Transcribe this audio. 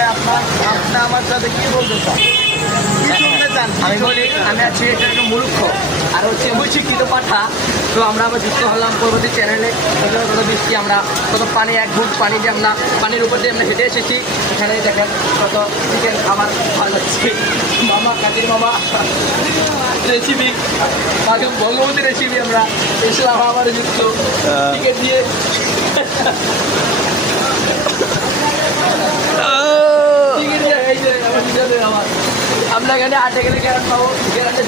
তাহলে আপনি আমার সাথে কি বলতে চান, কি শুনতে চান? আমি বলি আমি আছি এটা একটা মূর্খ আর হচ্ছে শিক্ষিত পাঠা। তো আমরা আবার যুক্ত হলাম পরবর্তী চ্যানেলে। এখানে কত বৃষ্টি, আমরা কত পানি, এক বুক পানি দিয়ে আমরা পানির উপর দিয়ে আমরা হেঁটে এসেছি। এখানে দেখেন কত চিকেন খাবার ভালো হচ্ছে। মামা কাজির মামা রেসিপি, ভগবতী রেসিপি আমরা এসলাম আবার যুক্ত চিকেন দিয়ে। আমরা এখানে আটে গেলে গ্যারান্ট পাবো, গ্যারান্টি